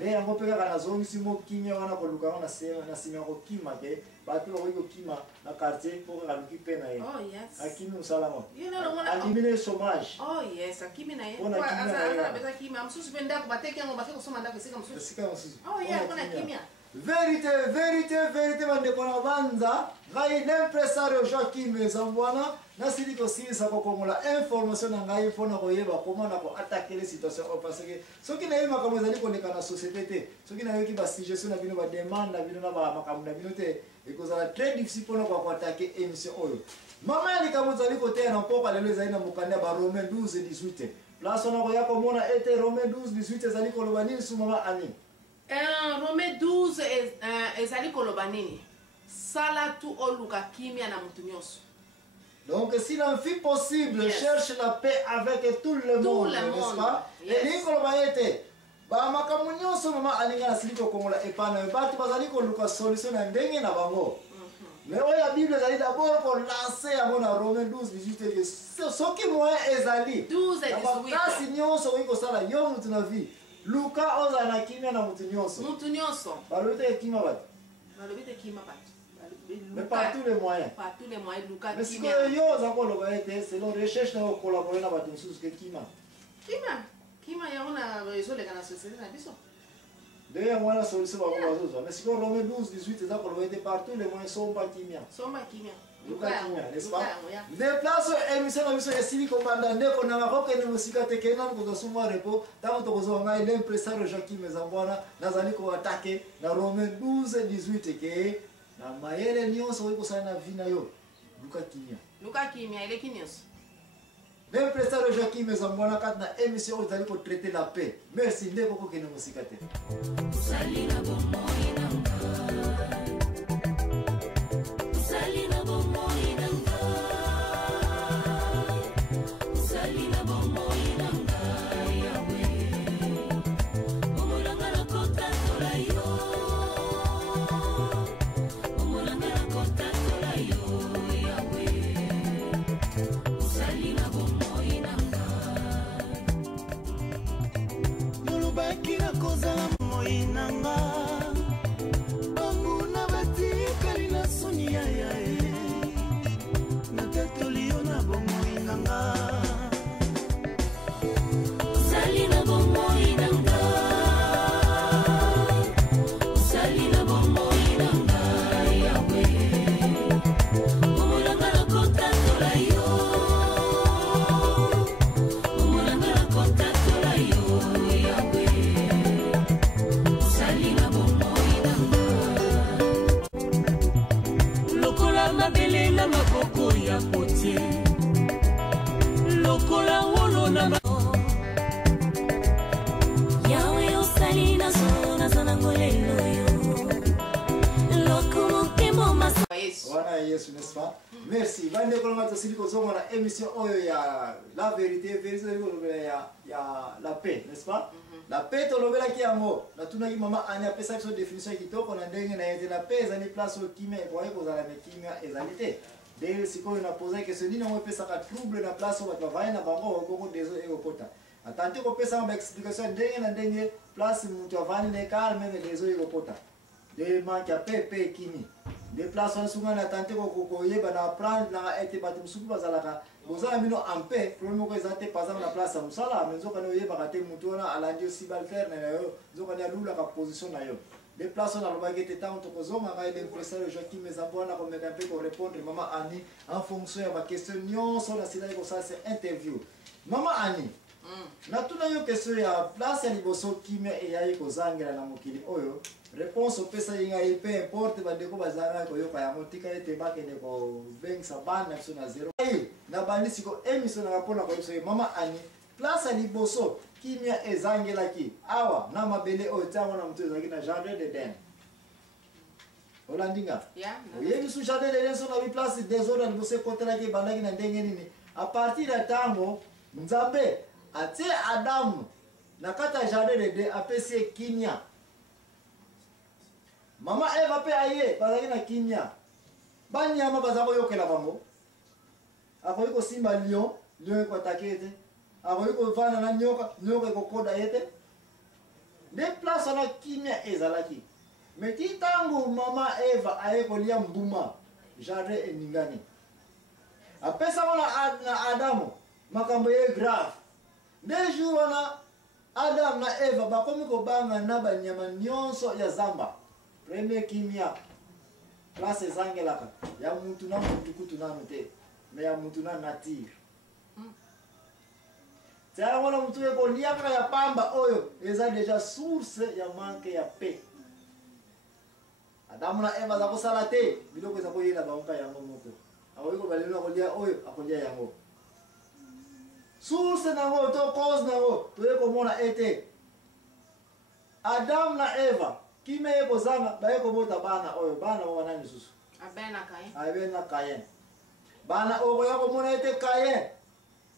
Ne yango peka kana zongi simo kimia wana ko luka wana sema na sima ko kima ke batu ko kima na quartier pour ka luki pena ye. Oh yes. Akimi usalama. Eliminer chômage. Oh yes, akimi na ye. Ona kimia. Asa beza kimia. Amsusu benda ko bateki yango bakeko soma ndako sika msusu. Sika msusu. Oh yeah, kuna kimia. Vérité bande kona banza ngai l'impresario Joachim Zambwana nasili ko silisa ko komola information na ngai pona ko yeba comment na ko attaquer les situations parce que soki na yema kama zali ko leka na société te soki na yoki ba suggestion na bino ba demande na bino na ba makambo na bino te ekozala très difficile pona ko attaquer émission oyo mama ali kama zali ko te na poko lelo zali na mukanda ba Romains 12-18 place na ko ya ko mona ete Romains 12-18 zali ko loba nini su mama ani Romains 12 ezali koloba nini sala tu oluka kimia na mutu nyonso. Donc si l'enfant possible cherche la paix avec tout le monde, n'est-ce pas? Et ni koloba ete ba makamu nyonso mama alinga na siliko kongola epana batu bazali ko luka solution na ndenge na bango. Mais oya Bible ezali d'abord ko lancer à mona Romains 12-18 soki moya ezali 12-18 kasi nyonso ko sala yo mutu na vie Luka oza na kimia na mutu nyonso. Mutu nyonso. Balobite kimia batu. Balobite kimia batu. Mais par tous les moyens. Par tous les moyens Luka kimia. Mais si yo za ko loba ete selon recherche na collaborer na batu nsusu ke kimia. Kimia ya ona réseau le kana société na biso. D'ailleurs moi la solution ba ko bazozo. Mais si ko Romains 12-18 za ko loba ete par tous les moyens somba kimia. Somba kimia. Luka kimia, n'est-ce pas? Déplace émission na biso ya sili ko banda ndeko na makoke ni musika tekena ko suma repo tango to ko ngai l'impresario Joachim Zambwana nazali ko attaquer na Romains 12-18 ke na mayele nyonso ko sana vina yo Luka kimia. Luka kimia ile kinyonso. L'impresario Joachim Zambwana kat na émission ozali ko traiter la paix. Merci ndeko ko kene musika te. Salina bomo inanga. Salina bomo inanga. Salina bomo inanga yawe. Omolanga na kota tola yo. Omolanga na kota tola yo yawe. Salina bomo inanga. Mulubaki na kozala moinanga. Banguna batikali na soni ya ya e. Na tetoli yo na bomo inanga. Salina bomo inanga. Salina bomo inanga yawe. Omolanga na kota tola yo. Omolanga na kota tola yo yawe. Salina bomo inanga. Lokola mabele na maboko ya potier. Lokola wolo na Yawe osalina zona zana ngolelo yo. Lokomo kemo mas. Wana Yesu, n'est-ce pas? Merci. Bande ko ngata sili ko zonga na émission oyo ya la vérité ya la paix, n'est-ce pas? La paix to lobela ki yango. Na tunaki mama ani apesa biso définition kitoko na ndenge na yete la paix ezali place au kimia kwa hiyo kozala kimia ezalite. Dès sikoyo na poser question nini on pesa ka trouble na place au bavaya na bango boko dezo ekota. Atante ko pesa ma explication ndenge na ndenge place mutu avani ne calme mais dezo ekota. De manque à pepe kimi. Des places en souvent na tante ko yeba na prendre na ete batu musuku bazalaka. Bozala mino en paix, problème ko ezate par exemple na place musala, mais nzoka no yeba ka te mutu na alandi subalterne na yo, nzoka na lula ka position na yo. Des places na lobaki te tant ko zonga ka l'impresario Joachim Zambwana ko mettre un peu pour répondre maman Annie en fonction ya ba question nyonso na sila ko ça c'est interview. Maman Annie, na tuna yo question ya place ya liboso kimia e yayi ko zangela na mokili oyo. Réponse au pesa yinga peu importe bandeko bazara ko yoka ya motika ete bakende ko veng sabana na biso na zero. Na bandisi ko émission na rapona ko biso mama Ani place ya liboso kimia ezangelaki awa na mabele oyo tango na mutu ezalaki na jardin d'Eden. Olandinga? Yeah. Oyebi su jardin d'Eden so na bi place des autres liboso kotelaki bandaki na ndenge nini. A partir de tango Nzambe atie Adam na kata jardin d'Eden apesi kimia. Mama Eva pe aye bazaki na kimia. Banyama bazako yokela bango. Akoyi ko simba lion ko attaquer ete. Akoyi ko vana na nyoka ko koda ete. nde place wana kimia ezalaki. Mais ti tango mama Eva aye kolia mbuma jardin eningani. Apesa wana na Adamu makambo ye grave. Nde jour wana Adam na Eva bakomi kobanga na banyama nyonso ya zamba. Premier kimia place ezangelaka ya mutu na mutu kutu nanu te, mais ya mutu na nature. Tia wana mutu eko liaka ya pamba oyo eza deja source ya manque ya paix. Adamu na Eva zako sala te biloko ezako yena baonka yango moko. Awoyiko balelo akolia oyo akolia yango. Source nango to cause nango to eko mona ete Adam na Eva kime eko zanga ba eko bota bana oyo bana wana ni susu. Abel na Caïn. Bana oyo yako mona ete Caïn.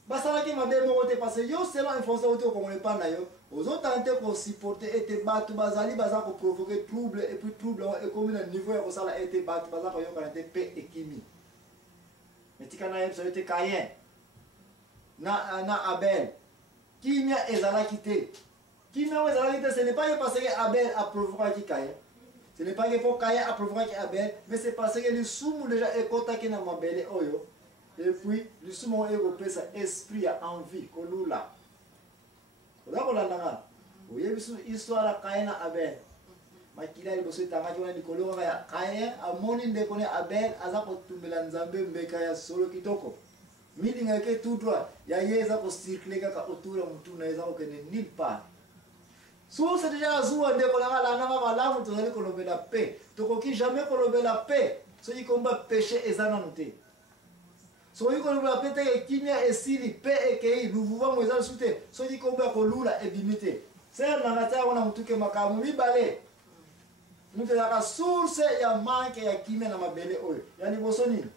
Basala ki mabe moko te parce yo selon information oto ko mona pa na yo. Ozo tenter ko supporter ete batu bazali baza ko provoquer trouble et puis trouble et comme na niveau ya ko sala ete batu baza ko yo kana te paix et kimi. Metika na yebso ete Caïn. Na Abel. Kimia ezalaki te. Kimia ezalaki te, ce n'est pas parce que Abel a provoqué Caïn. Ce n'est pas que pour Caïn a provoqué Abel, mais c'est parce que le soumou déjà ekotaki na mabele oyo. Et puis le soumou est sa esprit a envie kolula. Ola kolandanga. Oyebisu histoire ya Caïn na Abel. Makila liboso tangaki wana likolo ya Caïn amoni ndeko ne Abel aza kotumbela nzambe mbeka ya solo kitoko. Milinga ke tout droit ya yeza ko circuler kaka autour ya mutu na yeza ko kene nulle part. So c'est déjà azua ndeko la nanga malamu tozali kolobela paix. Tokoki jamais kolobela paix. So yi komba péché ezana noté. So yi kolobela paix te kimia esili paix ekei luvuva mweza sute. So yi komba kolula ebimité. C'est nanga ta wana mutuke makamu mibale. Mutu ya ka source ya manque ya kimia na mabele oyo. Yani boso nini?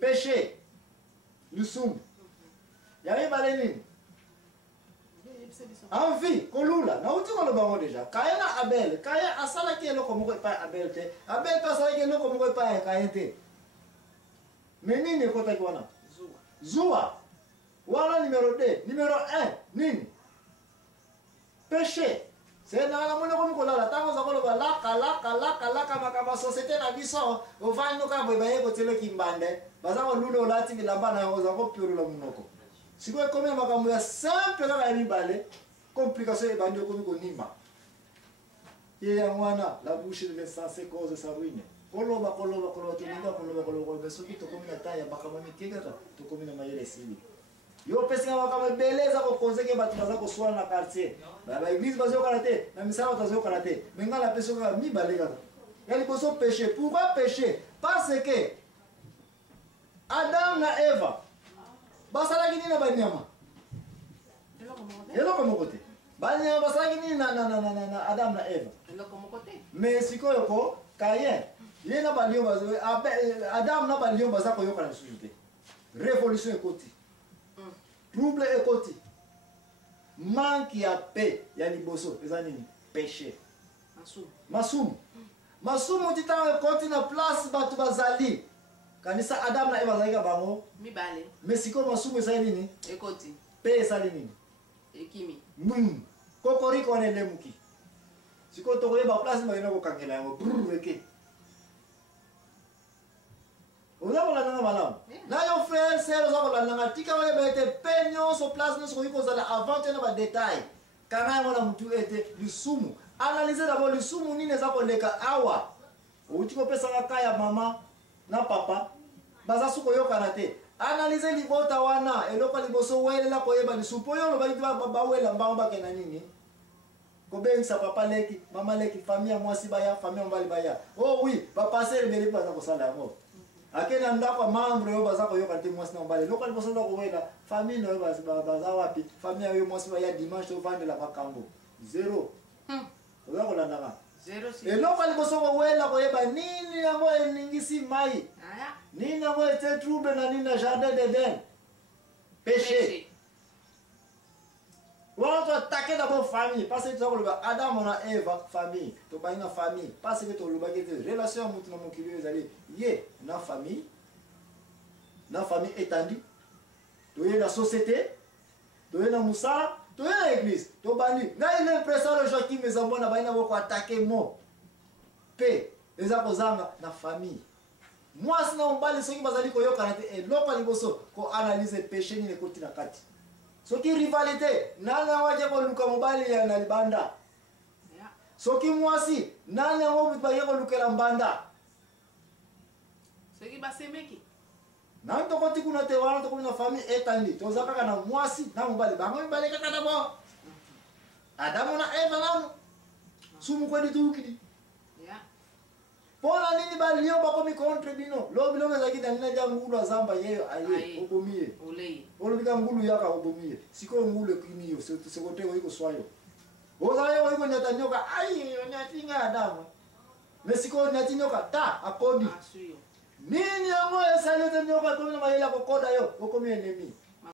Péché. Lusum. Ya mibale nini? Envie, kolula. Na uti kolo bango déjà. Caïn na Abel. Caïn asala ki eloko moko pa Abel te. Abel pa asala ki eloko moko pa Caïn te. Mais nini ekota ki wana? Zua. Wana numéro 2. Numéro 1. Nini? Péché. C'est na la mona ko kolala. Tango za kolo ba laka makaba société na biso. Ovano ka boy baye ko tele kimbande. Baza ko lulo lati bilamba na yo za ko piorula munoko. Siko comme makambo ya simple kaka mibale complication ebandi okomi konima ye ya mwana la bouche de l'insensé cause sa ruine koloba tolinga mais soki tokomi na taya makambo mike kaka tokomi na mayele esili yo pesinga makambo ebele eza kokonzeke bato baza koswala na quartier baeglise bazokala te na misala bato bazokala te me ngai napesi kaka mibale kaka ya liboso péché. Pourquoi péché? Parce que Adam na Eva basalaki nini na banyama? Eloko moko te. Banyama basalaki nini na Adam na Eva? Eloko moko te. Mais sikoyo ko Caïn ye na balio bazo Adam na balio baza koyoka na susu te. Révolution ekoti. Trouble ekoti. Manque ya paix ya liboso eza nini? Péché. Masumu titanga ekoti na place batu bazali. Kanisa Adam na Eva zaika bango mibale. Mais siko masumu esa nini? Ekoti. Pe esa nini? Ekimi. Kokoriko wane lemuki. Siko toko yeba place magena ko kangela yango brrr eke. Oza ko langa malamu. Na yo frère sœur oza ko langa tika wale bete penyo so place no so yiko zala avant tena ba détail. Kana ngona mutu ete lisumu. Analyser d'abord lisumu nini eza ko leka awa. Outiko pesa kaya mama na papa baza suko yokana te. Analyser libota wana eloko liboso welela koyeba lisupo yo lo ba wela mbango bakena nini ko bengisa papa leki mama leki famille mwasi baya famille mbali baya. Oh oui ba passer le meli baza ko sala yango akena ndako membre yo baza ko yokana te mwasi na mbali eloko liboso ndo ko wela famille no baza wapi famille yo mwasi baya dimanche to vendre la bakambo zero. Oza ko landanga eloko liboso ko wela koyeba nini yango eningisi mai nini yango ete trouble na nini na jardin d'Eden. Péché. Wana to attaquer d'abord famille parce que tu as Adam na Eva famille to ba ina famille parce que to luba ke relation mutu na mokili ezali ye na famille étendue to ye na société to ye na musala to ya église to bandi ngai l'impression Joachim ezambona baina boko attaquer mo pe eza kozanga na famille mwasi na mbali soki bazali koyoka na te eloko liboso ko analyse péché ni ekoti na kati soki rivalité nana waje ko luka mobali ya na libanda soki mwasi nana ngo bipaye ko lukela mbanda soki basemeki na to koti kuna te wana to kuna famille etandi to zaka na mwasi na mobali bango mbali kaka na bo Adamu na Eva nanu sumu kwa ditukidi Pona nini ba liyo ba komi contre bino. Lo bilo meza kita nina ja ngulu azamba yeyo aye obomie. Olei. Olo bika ngulu yaka obomie. Siko ngulu kiniyo sekote iko swayo. Oza yo iko nyatanyoka aye nyatinga Adamu. Mesiko nyatinyoka ta akodi. Asuyo. Nini yango esalete nyoka komi na mayela kokoda yo okomi enemi.